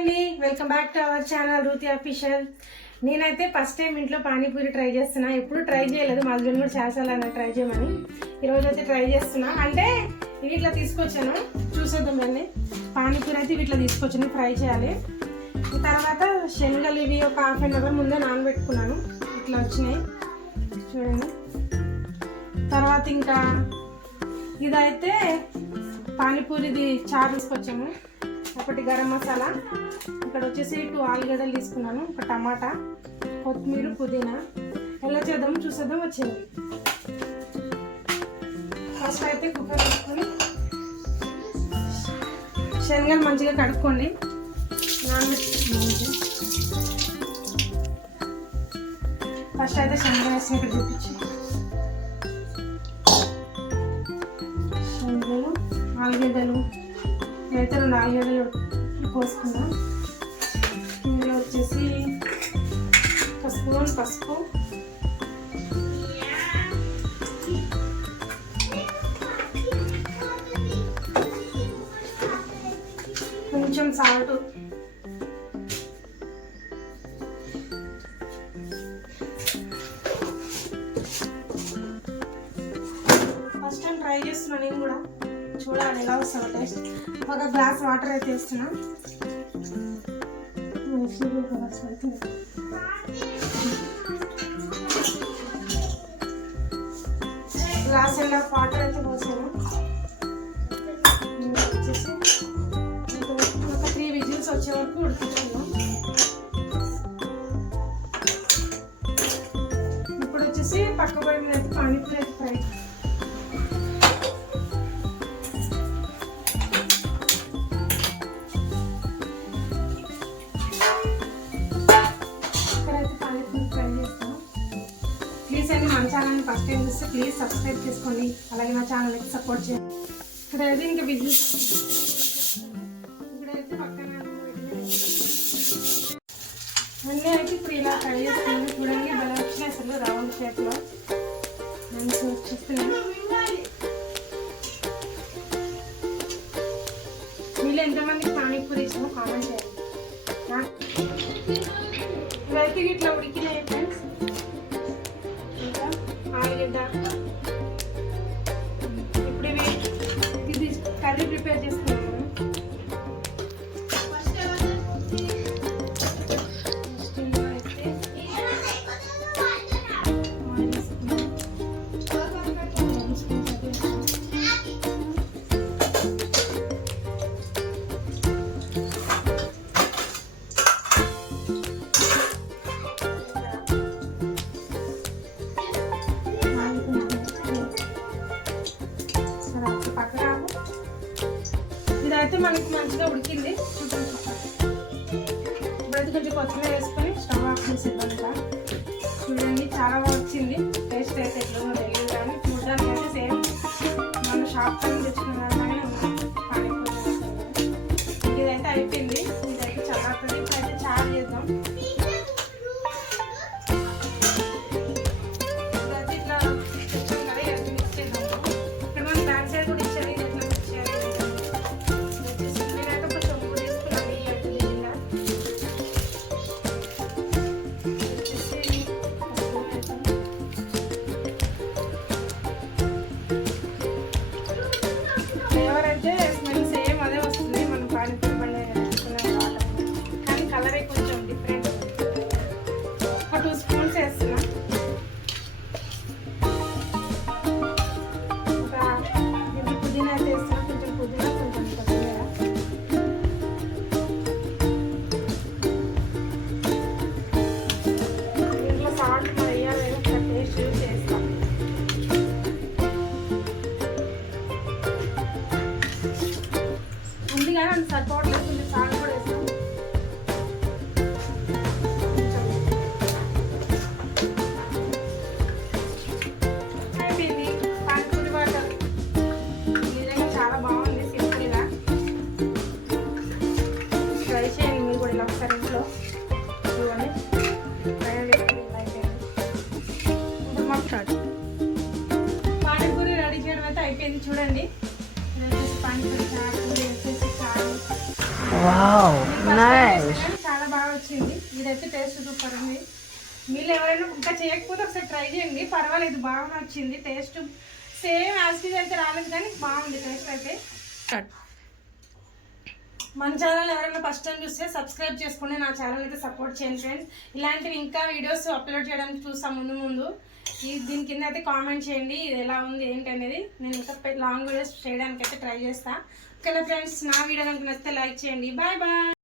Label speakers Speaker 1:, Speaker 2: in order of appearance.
Speaker 1: అండి. Welcome back to our channel Ruthi official నేనైతే first time ఇంట్లో పానీపూరి ట్రై చేస్తున్నా. ఎప్పుడు ట్రై చేయలేదు. మా హస్బెండ్ కూడా చేసాలని ట్రై చేయమని. ఈరోజు అయితే ట్రై చేస్తున్నా. అంటే ఇవి ఇట్లా తీసుకొచ్చాను. చూసేద్దాం అండి పానీపూరి అయితే ఇవి ఇట్లా తీసుకొచ్చాను. ఫ్రై చేయాలి. తర్వాత శనగలు ఇవి ఒక హాఫ్ అన్ అవర్ ముందే నానబెట్టుకున్నాను. ఇట్లా వచ్చినాయి. చూడండి. తర్వాత ఇంకా ఇదైతే పానీపూరిది చారు తీసుకొచ్చాము. ఒకటి గరం మసాలా. ఇక్కడ వచ్చేసి టూ ఆలుగడ్డలు తీసుకున్నాను. ఒక టమాటా కొత్తిమీర పుదీనా. ఎలా చేద్దాం చూసేద్దాం వచ్చింది. ఫస్ట్ అయితే కుక్కర్ పెట్టుకొని శనగలు మంచిగా కడుక్కోండి. నానబెట్టుకోండి ఫస్ట్ అయితే శనగలు వేసిన ఇక్కడ చూపించి శనగలు ఆలుగడ్డలు నేనైతే నాలుగేళ్ళు పోసుకున్నాం. ఇందులో వచ్చేసి పసుపు పసుపు. కొంచెం సాల్ట్. చూడాలి ఎలా వస్తుందో టేస్ట్. ఒక గ్లాస్ వాటర్ అయితే వేస్తున్నాం. గ్లాస్ ఎలా వాటర్ అయితే పోసాను. వచ్చేసి ఒక త్రీ విజిల్స్ వచ్చే వరకు ఉడికించుకున్నాం ఇప్పుడు వచ్చేసి పక్క పొయ్యి పానీపూరి అయితే ఫ్రై. ఛానల్ని ఫస్ట్ టైం చూస్తే ప్లీజ్ సబ్స్క్రైబ్ చేసుకోండి. అలాగే నా ఛానల్కి సపోర్ట్ చేయండి. ఇక్కడైతే ఇంకా బిజీ ఇక్కడైతే పక్కన అన్నీ అయితే ఇప్పుడు ఇలా ఫ్రై చేస్తున్నాను. చూడండి బలం వచ్చిన అసలు రౌండ్ షేప్లో మంచిగా వచ్చేస్తున్నాయి. మీలో ఎంతమందికి పానీపూరి ఇష్టమో కామెంట్ చేయండి. నాకు ఇట్లా ఉడికినాయి. Bye. ఇదైతే మనకి మంచిగా ఉడికింది. ఇప్పుడైతే కొంచెం కొత్తిమీర వేసుకొని స్టవ్ ఆఫ్ చేసేద్దాం చూడండి చాలా బాగా వచ్చింది టేస్ట్ అయితే ఎట్లా తెలియదు కానీ చూడడానికి అయితే సేమ్. మన షాప్ పని తెచ్చుకున్నాను ఉంది కానీ అంత సరిపోవట్లేదు కొంచెం సాల్ట్ కూడా వేస్తాం. అయిపోయింది పానీపూరి వాటర్. నిజంగా చాలా బాగుంది సింపుల్గా ట్రై చేయండి మీరు కూడా ఇలా ఒకసారి ఇంట్లో. చూడండి. ట్రై అయిపోయింది మాకు
Speaker 2: వావ్
Speaker 1: నైస్. చాలా బాగా వచ్చింది. ఇదైతే టేస్ట్ సూపర్ ఉంది. మీరు ఎవరైనా ఇంకా చేయకపోతే ఒకసారి ట్రై చేయండి. పర్వాలేదు బాగా వచ్చింది. టేస్ట్ సేమ్ యాసిడ్ అయితే రాలేదు కానీ బాగుంది టేస్ట్ అయితే. మన ఛానల్ ఎవరైనా ఫస్ట్ టైం చూస్తే సబ్స్క్రైబ్ చేసుకుని నా ఛానల్ అయితే సపోర్ట్ చేయండి ఫ్రెండ్స్. ఇలాంటివి ఇంకా వీడియోస్ అప్లోడ్ చేయడానికి చూస్తాం ముందు ముందు. దీని కింద అయితే కామెంట్ చేయండి ఇది ఎలా ఉంది ఏంటి అనేది. నేను ఇంకా లాంగ్ వీడియోస్ చేయడానికి అయితే ట్రై చేస్తాను ఓకేనా ఫ్రెండ్స్ నా వీడియో కనుక నచ్చితే లైక్ చేయండి. Bye bye